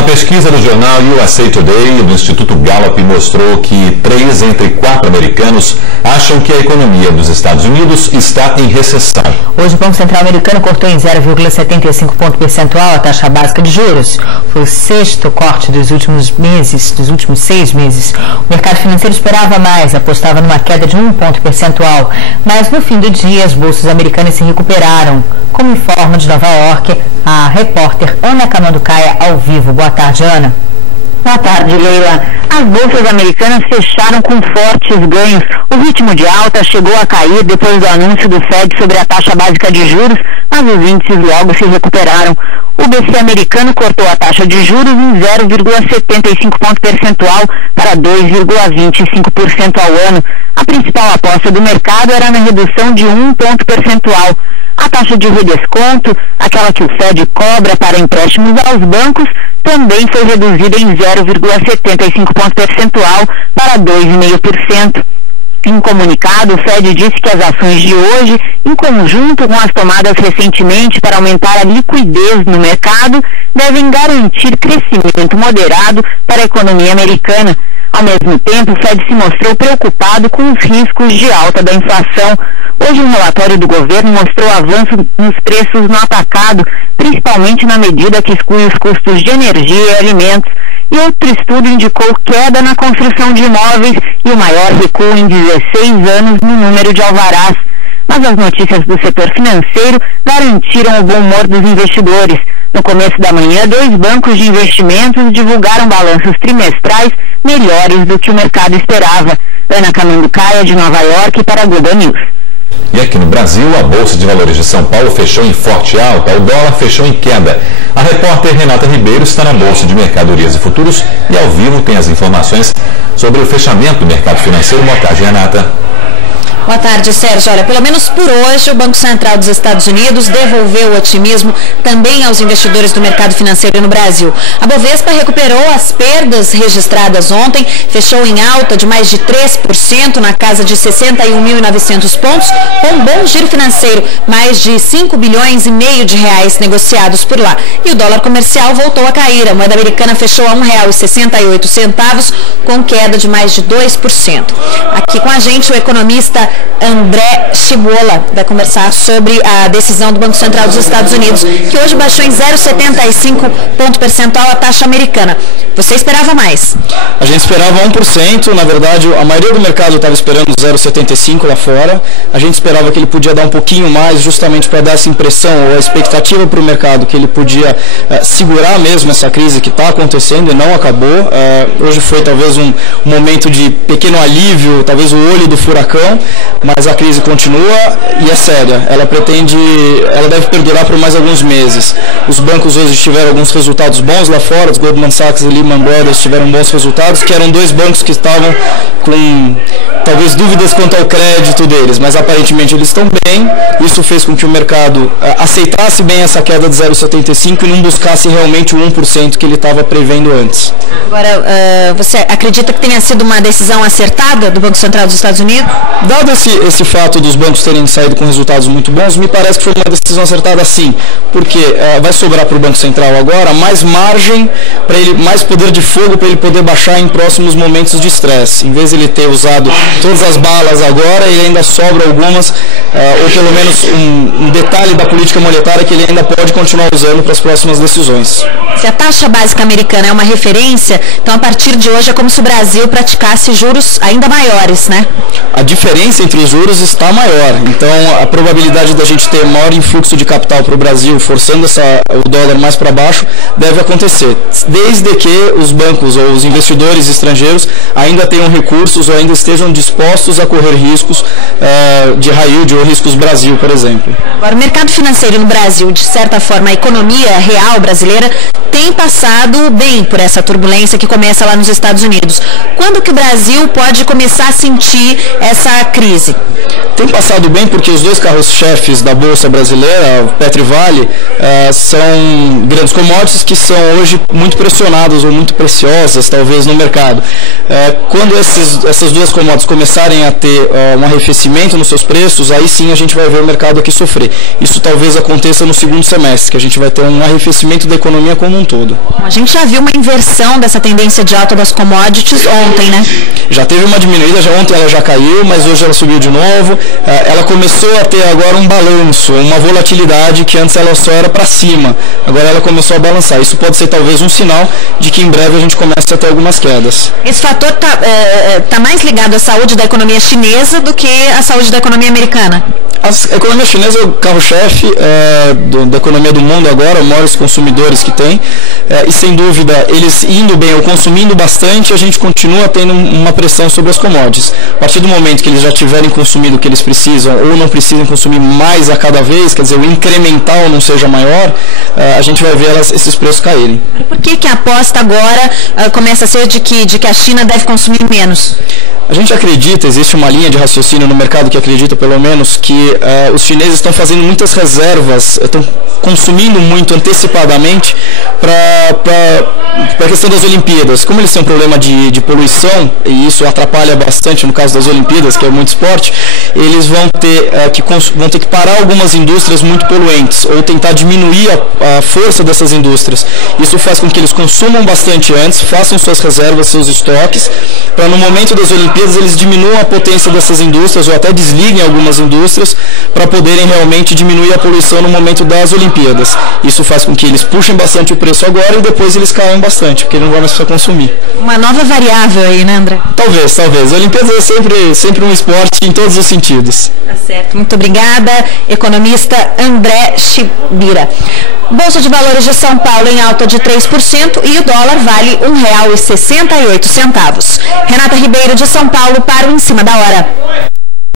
Uma pesquisa do jornal USA Today do Instituto Gallup mostrou que 3 entre 4 americanos acham que a economia dos Estados Unidos está em recessão. Hoje o Banco Central americano cortou em 0,75 ponto percentual a taxa básica de juros. Foi o 6º corte dos últimos 6 meses. O mercado financeiro esperava mais, apostava numa queda de 1 ponto percentual. Mas no fim do dia as bolsas americanas se recuperaram. Como informa de Nova York a repórter Ana Camanducaia ao vivo. Boa tarde, Ana. Boa tarde, Leila. As bolsas americanas fecharam com fortes ganhos. O ritmo de alta chegou a cair depois do anúncio do Fed sobre a taxa básica de juros, mas os índices logo se recuperaram. O BC americano cortou a taxa de juros em 0,75 ponto percentual para 2,25% ao ano. A principal aposta do mercado era na redução de 1 ponto percentual. A taxa de redesconto, aquela que o Fed cobra para empréstimos aos bancos, também foi reduzida em 0,75 ponto percentual para 2,5%. Em um comunicado, o Fed disse que as ações de hoje, em conjunto com as tomadas recentemente para aumentar a liquidez no mercado, devem garantir crescimento moderado para a economia americana. Ao mesmo tempo, o Fed se mostrou preocupado com os riscos de alta da inflação. Hoje, um relatório do governo mostrou avanço nos preços no atacado, principalmente na medida que exclui os custos de energia e alimentos. E outro estudo indicou queda na construção de imóveis e o maior recuo em 16 anos no número de alvarás. Mas as notícias do setor financeiro garantiram o bom humor dos investidores. No começo da manhã, 2 bancos de investimentos divulgaram balanços trimestrais melhores do que o mercado esperava. Ana Camanducaia, de Nova York, para a Globo News. E aqui no Brasil, a Bolsa de Valores de São Paulo fechou em forte alta, o dólar fechou em queda. A repórter Renata Ribeiro está na Bolsa de Mercadorias e Futuros e ao vivo tem as informações sobre o fechamento do mercado financeiro. Boa tarde, Renata. Boa tarde, Sérgio. Olha, pelo menos por hoje, o Banco Central dos Estados Unidos devolveu o otimismo também aos investidores do mercado financeiro no Brasil. A Bovespa recuperou as perdas registradas ontem, fechou em alta de mais de 3%, na casa de 61.900 pontos, com um bom giro financeiro, mais de 5 bilhões e meio de reais negociados por lá. E o dólar comercial voltou a cair. A moeda americana fechou a R$ 1,68, com queda de mais de 2%. Aqui com a gente o economista André Chibola vai conversar sobre a decisão do Banco Central dos Estados Unidos, que hoje baixou em 0,75 ponto percentual a taxa americana. Você esperava mais? A gente esperava 1%, na verdade a maioria do mercado estava esperando 0,75 lá fora. A gente esperava que ele podia dar um pouquinho mais, justamente para dar essa impressão ou a expectativa para o mercado que ele podia segurar mesmo essa crise que está acontecendo e não acabou. Hoje foi talvez um momento de pequeno alívio, talvez o olho do furacão, mas a crise continua e é séria. Ela deve perdurar por mais alguns meses. Os bancos hoje tiveram alguns resultados bons lá fora, os Goldman Sachs e Lehman Brothers tiveram bons resultados, que eram 2 bancos que estavam com talvez dúvidas quanto ao crédito deles, mas aparentemente eles estão bem. Isso fez com que o mercado aceitasse bem essa queda de 0,75 e não buscasse realmente o 1% que ele estava prevendo antes. Agora, você acredita que tenha sido uma decisão acertada do Banco Central dos Estados Unidos? Dado esse fato dos bancos terem saído com resultados muito bons, me parece que foi uma decisão acertada sim, porque vai sobrar para o Banco Central agora mais margem, para ele, mais poder de fogo para ele poder baixar em próximos momentos de estresse. Em vez de ele ter usado todas as balas agora, ele ainda sobra algumas, ou pelo menos um detalhe da política monetária que ele ainda pode continuar usando para as próximas decisões. Se a taxa básica americana é uma referência, então a partir de hoje é como se o Brasil praticasse juros ainda maiores, né? A diferença entre os juros está maior, então a probabilidade da gente ter maior influxo de capital para o Brasil, forçando o dólar mais para baixo, deve acontecer, desde que os bancos ou os investidores estrangeiros ainda tenham recursos ou ainda estejam dispostos a correr riscos de high yield ou riscos Brasil, por exemplo. Agora, o mercado financeiro no Brasil, de certa forma, a economia real brasileira tem passado bem por essa turbulência que começa lá nos Estados Unidos. Quando que o Brasil pode começar a sentir essa crise? crise? Tem passado bem porque os dois carros-chefes da Bolsa Brasileira, Petro e Vale, são grandes commodities que são hoje muito pressionadas ou muito preciosas, talvez, no mercado. Quando essas duas commodities começarem a ter um arrefecimento nos seus preços, aí sim a gente vai ver o mercado aqui sofrer. Isso talvez aconteça no segundo semestre, que a gente vai ter um arrefecimento da economia como um todo. A gente já viu uma inversão dessa tendência de alta das commodities ontem, né? Já teve uma diminuída, ontem ela já caiu, mas hoje ela subiu de novo. Ela começou a ter agora um balanço, uma volatilidade que antes ela só era para cima. Agora ela começou a balançar. Isso pode ser talvez um sinal de que em breve a gente comece a ter algumas quedas. Esse fator tá mais ligado à saúde da economia chinesa do que à saúde da economia americana? A economia chinesa é o carro-chefe da economia do mundo agora, os maiores consumidores que tem, e sem dúvida, eles indo bem ou consumindo bastante, a gente continua tendo uma pressão sobre as commodities. A partir do momento que eles já tiverem consumido o que eles precisam ou não precisam consumir mais a cada vez, quer dizer, o incremental não seja maior, a gente vai ver esses preços caírem. Por que a aposta agora começa a ser de que a China deve consumir menos? A gente acredita, existe uma linha de raciocínio no mercado que acredita pelo menos que os chineses estão fazendo muitas reservas, estão consumindo muito antecipadamente para a questão das Olimpíadas. Como eles têm um problema de poluição, e isso atrapalha bastante no caso das Olimpíadas, que é muito esporte, eles vão ter que parar algumas indústrias muito poluentes, ou tentar diminuir a força dessas indústrias. Isso faz com que eles consumam bastante antes, façam suas reservas, seus estoques, para no momento das Olimpíadas eles diminuam a potência dessas indústrias ou até desliguem algumas indústrias para poderem realmente diminuir a poluição no momento das Olimpíadas. Isso faz com que eles puxem bastante o preço agora e depois eles caem bastante, porque eles não vão mais precisar consumir. Uma nova variável aí, né, André? Talvez. As Olimpíadas é sempre um esporte em todos os sentidos. Tá certo. Muito obrigada, economista André Chibira. Bolsa de Valores de São Paulo em alta de 3% e o dólar vale R$ 1,68. Renata Ribeiro de São Paulo para o Em Cima da Hora.